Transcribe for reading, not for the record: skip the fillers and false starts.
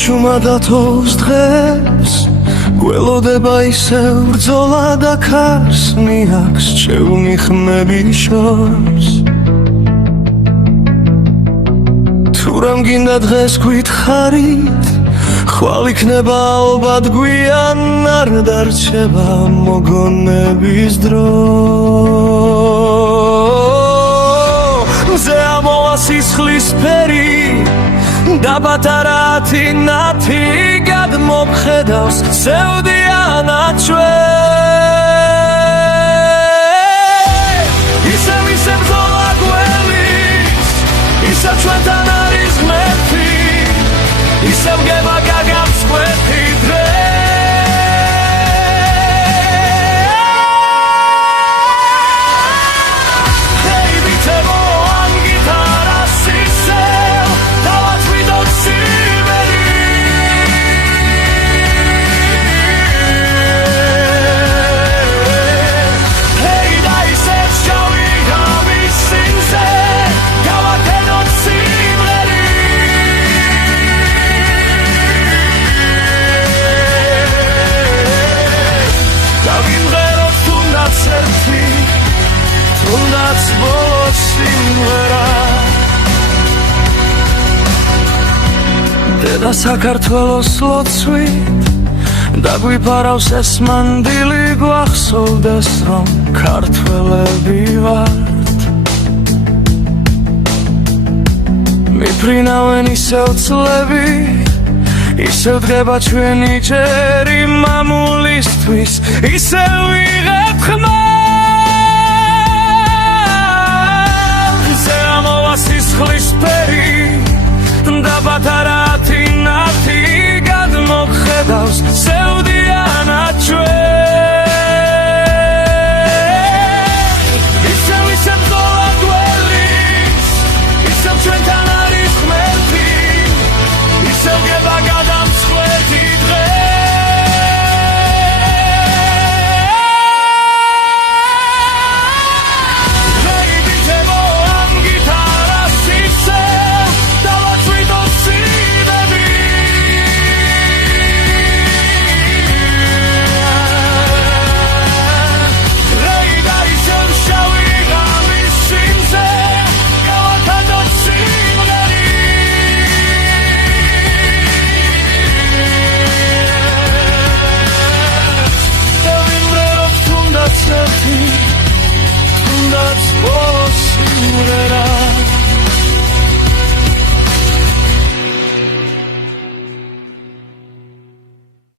ჩუმად ათოს დღეს გველოდება ისევ ბრძოლა და ქარს მიაქვს ჩემი ხმების შორს თუ რამ გინდა დღეს გვითხარით ხვალ იქნება ალბათ გვიან არ დარჩება მოგონების დრო მზე ამოვა სისხლის ფერი დაბატარათი ნათი გადმოხედავს სევდიანად ჩვენ ისევ ბრძოლა გველის ისევ ჩვენთან არის ღმერთი ისევ გება გაგავს კვეთი დღე თუნდაც ბოლოს სიმღერა დედა საქართველოს ლოცვით დაგვიფარავს ეს მანდილი გვახსოვდეს რომ ქართველები ვართ მიფრინავენ ისევ წლები ისევ დგება ჩვენი ჯერი მამულისთვის ისევ ვიღებ ხმა სისხლის ფერი დაბატარათი ნათი გადმოხედავს